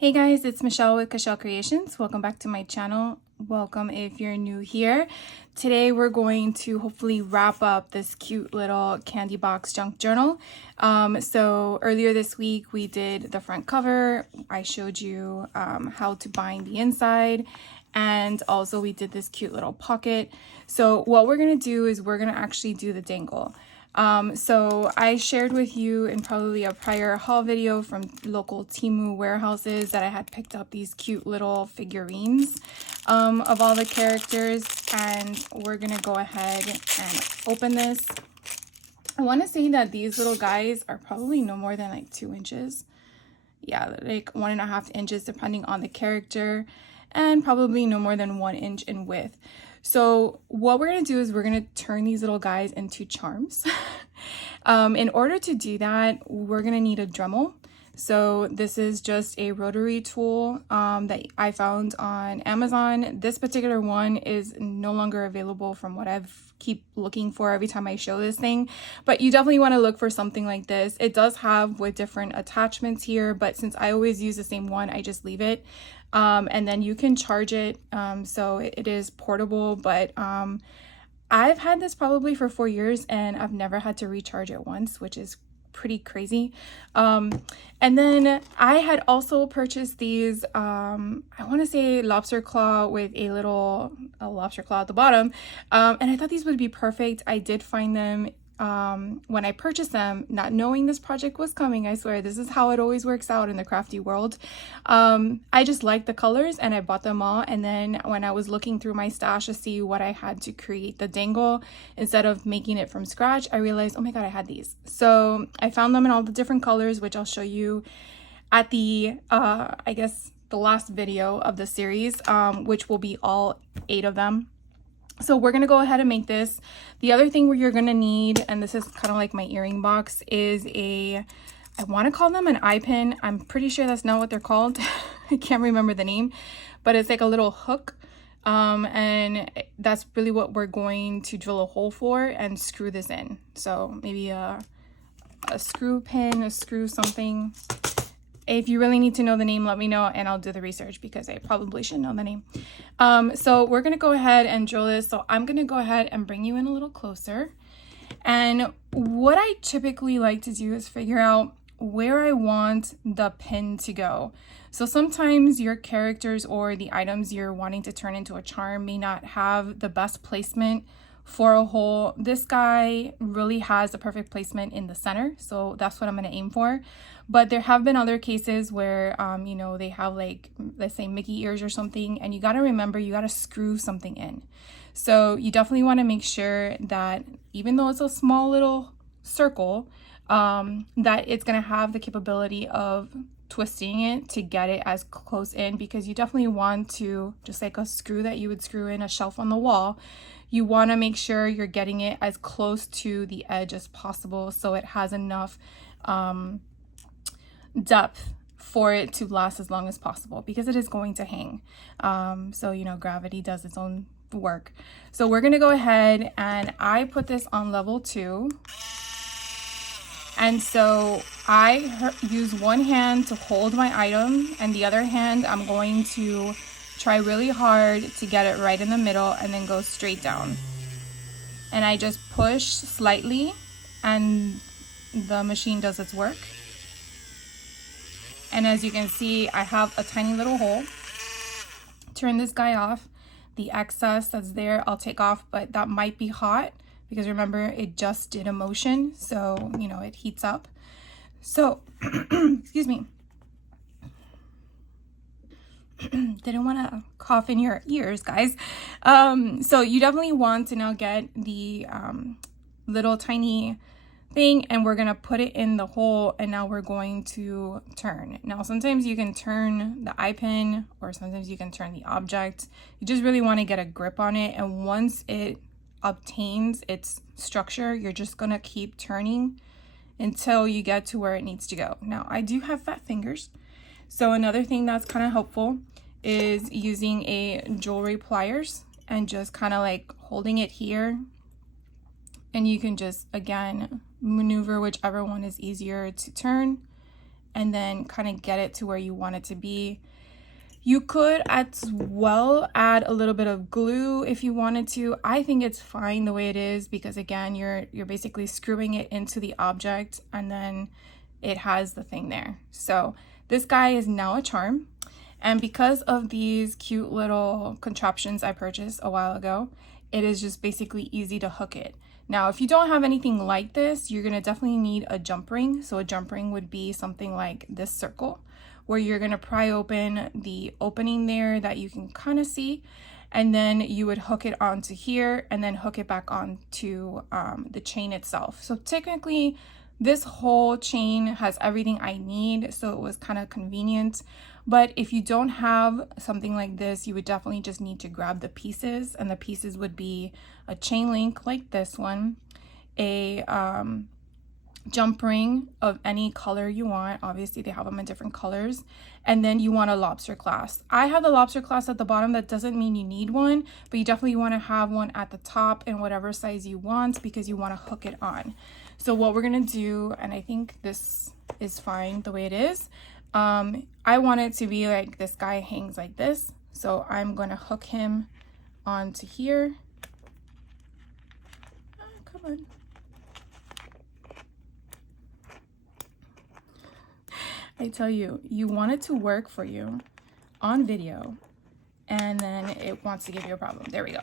Hey guys, it's Michelle with Cashel Creations. Welcome back to my channel. Welcome if you're new here. Today we're going to hopefully wrap up this cute little candy box junk journal. So earlier this week we did the front cover. I showed you how to bind the inside, and also we did this cute little pocket. So what we're gonna do is we're gonna actually do the dangle. So I shared with you in probably a prior haul video from local Temu warehouses that I had picked up these cute little figurines of all the characters, and we're gonna go ahead and open this. I want to say that these little guys are probably no more than like 2 inches. Yeah, like 1.5 inches depending on the character, and probably no more than 1 inch in width. So what we're going to do is we're going to turn these little guys into charms. In order to do that, we're going to need a Dremel. So this is just a rotary tool that I found on Amazon. This particular one is no longer available from what I've keep looking for every time I show this thing, but you definitely want to look for something like this. It does have with different attachments here, but since I always use the same one, I just leave it. And then you can charge it, so it is portable, but I've had this probably for 4 years and I've never had to recharge it once, which is pretty crazy. And then I had also purchased these I want to say lobster claw with a lobster claw at the bottom, and I thought these would be perfect. I did find them when I purchased them, not knowing this project was coming. I swear, this is how it always works out in the crafty world. I just liked the colors and I bought them all. And then when I was looking through my stash to see what I had to create the dangle, instead of making it from scratch, I realized, oh my God, I had these. So I found them in all the different colors, which I'll show you at the, I guess, the last video of the series, which will be all 8 of them. So we're going to go ahead and make this. The other thing where you're going to need, and this is kind of like my earring box, is I want to call them an eye pin. I'm pretty sure that's not what they're called. I can't remember the name, but it's like a little hook. And that's really what we're going to drill a hole for and screw this in. So maybe a screw pin, a screw something. If you really need to know the name, let me know and I'll do the research, because I probably should know the name. So we're going to go ahead and drill this. So I'm going to go ahead and bring you in a little closer. And what I typically like to do is figure out where I want the pin to go. So sometimes your characters or the items you're wanting to turn into a charm may not have the best placement for a hole. This guy really has the perfect placement in the center, so that's what I'm going to aim for. But there have been other cases where you know, they have, like, let's say Mickey ears or something, and you got to remember, you got to screw something in. So you definitely want to make sure that even though it's a small little circle, that it's going to have the capability of twisting it to get it as close in, because you definitely want to, just like a screw that you would screw in a shelf on the wall, you want to make sure you're getting it as close to the edge as possible so it has enough depth for it to last as long as possible, because it is going to hang. So, you know, gravity does its own work. So we're going to go ahead, and I put this on level 2. And so I use one hand to hold my item, and the other hand I'm going to try really hard to get it right in the middle and then go straight down. And I just push slightly and the machine does its work. And as you can see, I have a tiny little hole. Turn this guy off. The excess that's there, I'll take off, but that might be hot, because remember, it just did a motion, so, you know, it heats up. So, excuse me. Didn't want to cough in your ears, guys. So you definitely want to now get the little tiny thing, and we're going to put it in the hole, and now we're going to turn. Now, sometimes you can turn the eye pin, or sometimes you can turn the object. You just really want to get a grip on it, and once it obtains its structure, you're just going to keep turning until you get to where it needs to go. Now, I do have fat fingers, so another thing that's kind of helpful is using a jewelry pliers and just kind of like holding it here, and you can just, again, maneuver whichever one is easier to turn and then kind of get it to where you want it to be. You could as well add a little bit of glue if you wanted to. I think it's fine the way it is because again, you're basically screwing it into the object and then it has the thing there. So this guy is now a charm. And because of these cute little contraptions I purchased a while ago, it is just basically easy to hook it. Now, if you don't have anything like this, you're gonna definitely need a jump ring. So a jump ring would be something like this circle, where you're gonna pry open the opening there that you can kind of see, and then you would hook it onto here and then hook it back onto the chain itself. So technically, this whole chain has everything I need, so it was kind of convenient. But if you don't have something like this, you would definitely just need to grab the pieces, and the pieces would be a chain link like this one, a jump ring of any color you want. Obviously they have them in different colors, and then you want a lobster clasp. I have the lobster clasp at the bottom. That doesn't mean you need one, but you definitely want to have one at the top in whatever size you want because you want to hook it on. So what we're gonna do, and I think this is fine the way it is, I want it to be like this guy hangs like this, so I'm gonna hook him onto here. Come on. I tell you, you want it to work for you on video, and then it wants to give you a problem. There we go.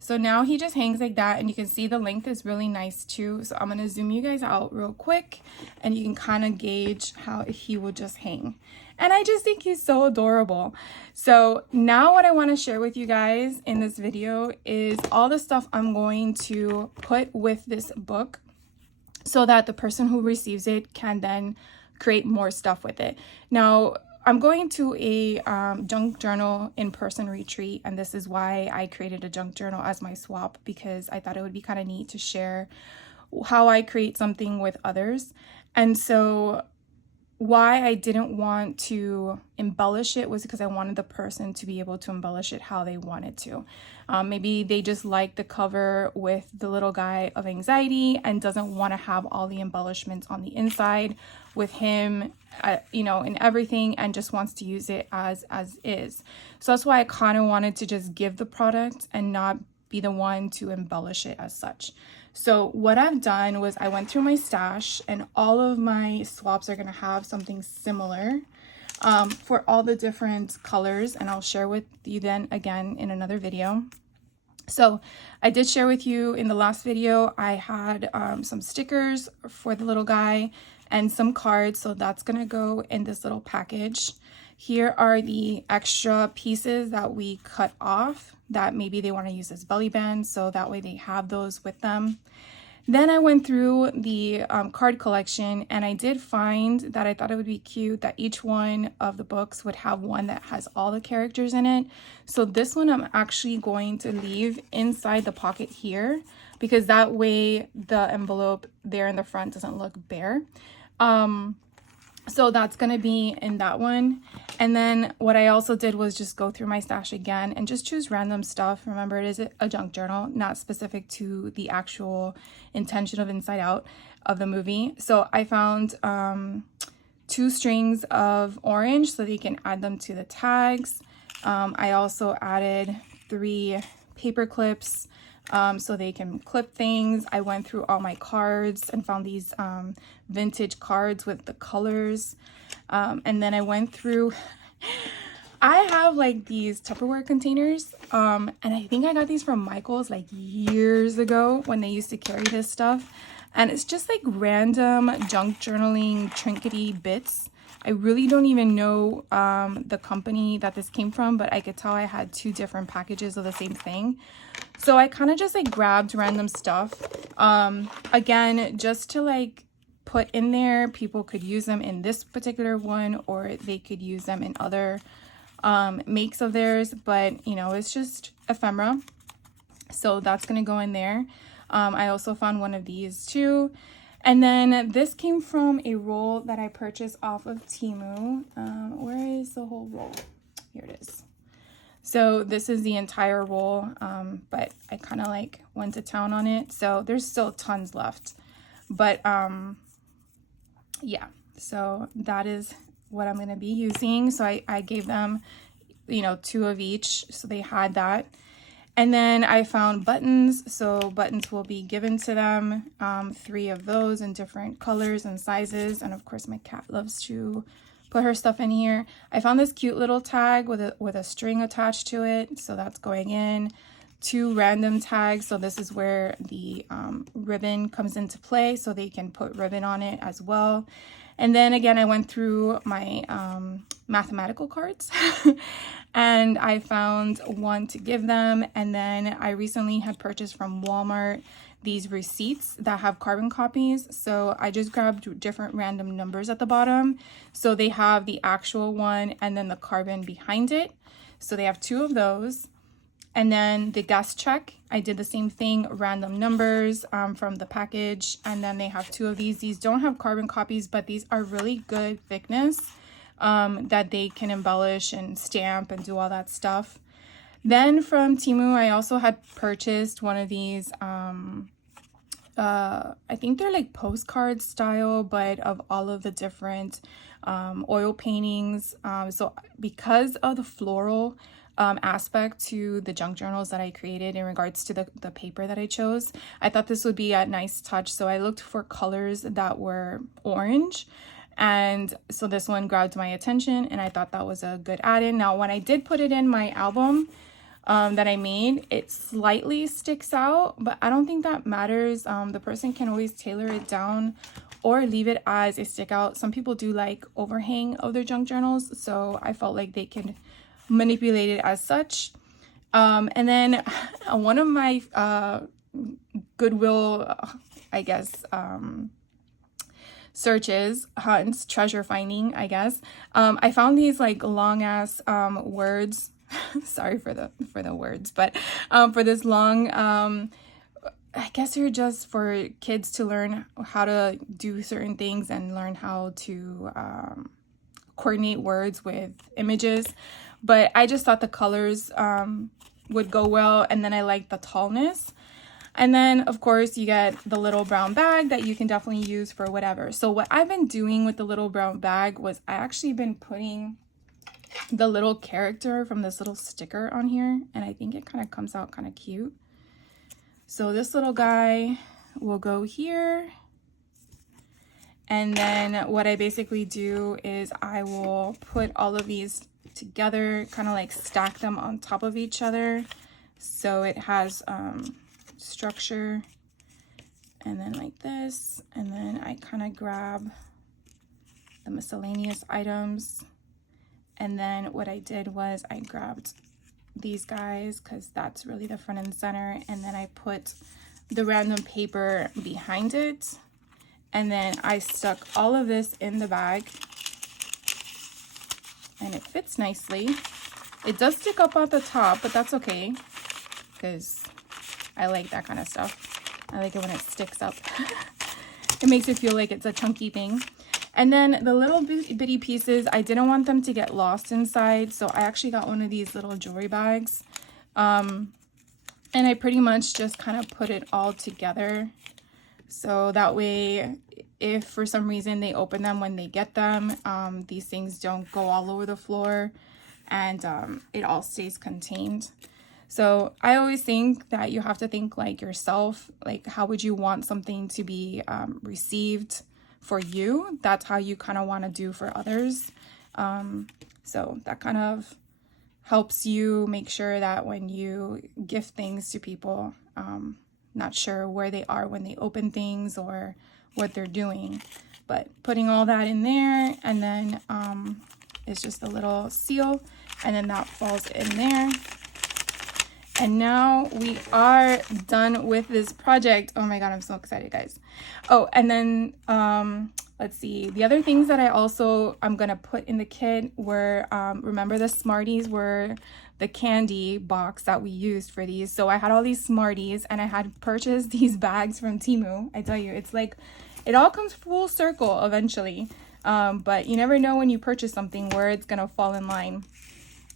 So now he just hangs like that, and you can see the length is really nice too. So I'm gonna zoom you guys out real quick, and you can kind of gauge how he will just hang. And I just think he's so adorable. So now what I want to share with you guys in this video is all the stuff I'm going to put with this book so that the person who receives it can then create more stuff with it. Now, I'm going to a junk journal in-person retreat, and this is why I created a junk journal as my swap, because I thought it would be kind of neat to share how I create something with others. And so why I didn't want to embellish it was because I wanted the person to be able to embellish it how they wanted to. Maybe they just like the cover with the little guy of anxiety and doesn't want to have all the embellishments on the inside with him, you know, and everything, and just wants to use it as is. So that's why I kind of wanted to just give the product and not be the one to embellish it as such. So what I've done was I went through my stash, and all of my swaps are going to have something similar for all the different colors, and I'll share with you then again in another video. So I did share with you in the last video, I had some stickers for the little guy and some cards, so that's going to go in this little package. Here are the extra pieces that we cut off that maybe they want to use as belly bands, so that way they have those with them. Then I went through the card collection, and I did find that I thought it would be cute that each one of the books would have one that has all the characters in it. So this one I'm actually going to leave inside the pocket here, because that way the envelope there in the front doesn't look bare. So that's going to be in that one. And then what I also did was just go through my stash again and just choose random stuff. Remember, it is a junk journal, not specific to the actual intention of Inside Out of the movie. So I found 2 strings of orange so they can add them to the tags. I also added 3 paper clips so they can clip things. I went through all my cards and found these vintage cards with the colors. And then I went through, I have like these Tupperware containers, and I think I got these from Michael's like years ago when they used to carry this stuff. And it's just like random junk journaling trinkety bits. I really don't even know the company that this came from, but I could tell I had 2 different packages of the same thing. So I kind of just like grabbed random stuff. Again, just to like put in there, people could use them in this particular one, or they could use them in other makes of theirs, but you know, it's just ephemera. So that's going to go in there. I also found one of these too. And then this came from a roll that I purchased off of Temu. Where is the whole roll? Here it is. So this is the entire roll, but I kind of like went to town on it. So there's still tons left. But yeah, So that is what I'm going to be using. So I gave them, you know, 2 of each, so they had that. And then I found buttons, so buttons will be given to them, 3 of those in different colors and sizes. And of course my cat loves to put her stuff in here. I found this cute little tag with a string attached to it, so that's going in. 2 random tags, so this is where the ribbon comes into play, so they can put ribbon on it as well. And then again, I went through my mathematical cards and I found 1 to give them. And then I recently had purchased from Walmart these receipts that have carbon copies. So I just grabbed different random numbers at the bottom. So they have the actual one and then the carbon behind it. So they have 2 of those. And then the guest check, I did the same thing, random numbers from the package. And then they have 2 of these. These don't have carbon copies, but these are really good thickness that they can embellish and stamp and do all that stuff. Then from Temu, I also had purchased one of these, I think they're like postcard style, but of all of the different oil paintings. So because of the floral aspect to the junk journals that I created in regards to the paper that I chose, I thought this would be a nice touch. So I looked for colors that were orange. And so this one grabbed my attention and I thought that was a good add-in. Now, when I did put it in my album that I made, it slightly sticks out, but I don't think that matters. The person can always tailor it down or leave it as a stick out. Some people do like overhang of their junk journals, so I felt like they can manipulate it as such. And then one of my Goodwill, I guess, searches, hunts, treasure finding, I guess, I found these like long ass words. Sorry for the words, but for this long, I guess they're just for kids to learn how to do certain things and learn how to coordinate words with images. But I just thought the colors would go well, and then I liked the tallness. And then, of course, you get the little brown bag that you can definitely use for whatever. So what I've been doing with the little brown bag was I actually been putting the little character from this little sticker on here. And I think it kind of comes out kind of cute. So this little guy will go here. And then what I basically do is I will put all of these together, kind of like stack them on top of each other. So it has structure, and then like this, and then I kind of grab the miscellaneous items, and then what I did was I grabbed these guys because that's really the front and center, and then I put the random paper behind it, and then I stuck all of this in the bag, and it fits nicely. It does stick up at the top, but that's okay because I like that kind of stuff. I like it when it sticks up. It makes it feel like it's a chunky thing. And then the little bitty pieces, I didn't want them to get lost inside, so I actually got one of these little jewelry bags. And I pretty much just kind of put it all together. So that way, if for some reason they open them when they get them, these things don't go all over the floor, and it all stays contained. So I always think that you have to think like yourself, like how would you want something to be received for you? That's how you kind of want to do for others. So that kind of helps you make sure that when you gift things to people, not sure where they are when they open things or what they're doing, but putting all that in there, and then it's just a little seal, and then that falls in there. And now we are done with this project. Oh my God, I'm so excited, guys. Oh, and then let's see. The other things that I'm gonna put in the kit were, remember the Smarties were the candy box that we used for these. So I had all these Smarties and I had purchased these bags from Temu. I tell you, it's like, it all comes full circle eventually. But you never know when you purchase something where it's gonna fall in line.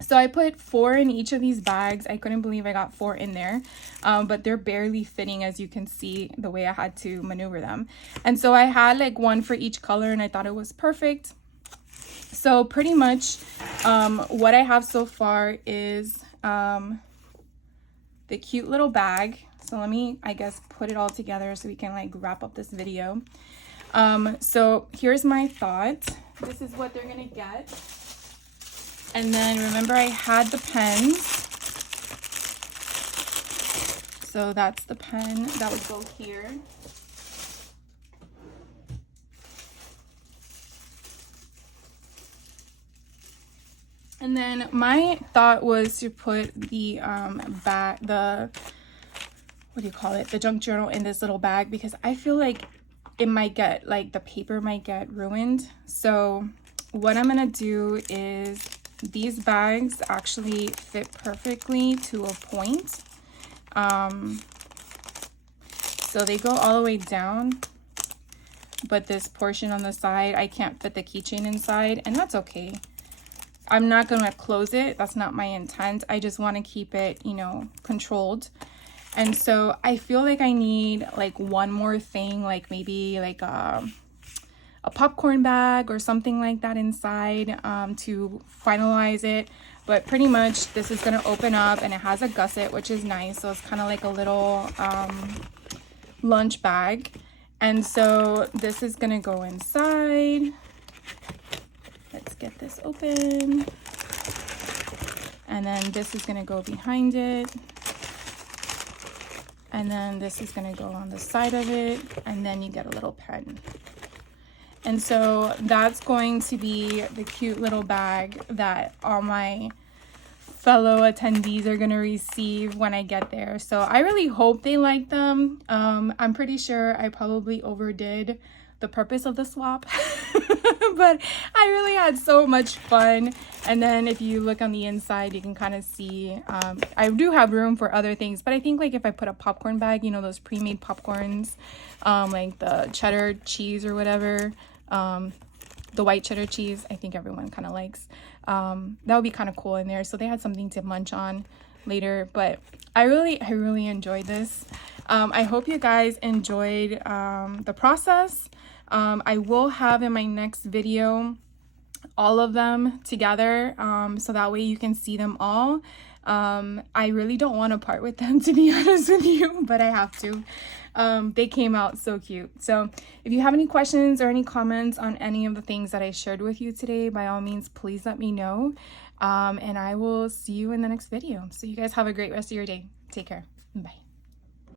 So I put 4 in each of these bags. I couldn't believe I got 4 in there, but they're barely fitting, as you can see the way I had to maneuver them. And so I had like 1 for each color, and I thought it was perfect. So pretty much what I have so far is the cute little bag. So let me, I guess, put it all together so we can like wrap up this video. So here's my thought. This is what they're gonna get. And then remember I had the pens. So that's the pen that would go here. And then my thought was to put the what do you call it? The junk journal in this little bag, because I feel like it might get, like the paper might get ruined. So what I'm gonna do is, these bags actually fit perfectly to a point. So they go all the way down, but this portion on the side, I can't fit the keychain inside, and that's okay. I'm not gonna close it. That's not my intent. I just want to keep it, you know, controlled. And so I feel like I need like one more thing, like maybe like a popcorn bag or something like that inside to finalize it. But pretty much this is gonna open up, and it has a gusset, which is nice. So it's kind of like a little lunch bag. And so this is gonna go inside. Let's get this open. And then this is gonna go behind it. And then this is gonna go on the side of it. And then you get a little pen. And so that's going to be the cute little bag that all my fellow attendees are going to receive when I get there. So I really hope they like them. I'm pretty sure I probably overdid the purpose of the swap, but I really had so much fun. And then if you look on the inside, you can kind of see, I do have room for other things, but I think like if I put a popcorn bag, you know, those pre-made popcorns, like the cheddar cheese or whatever, the white cheddar cheese, I think everyone kind of likes, that would be kind of cool in there. So they had something to munch on later, but I really enjoyed this. I hope you guys enjoyed the process. I will have in my next video all of them together, so that way you can see them all. I really don't want to part with them, to be honest with you, but I have to. They came out so cute. So if you have any questions or any comments on any of the things that I shared with you today, by all means, please let me know. And I will see you in the next video. So you guys have a great rest of your day. Take care. Bye.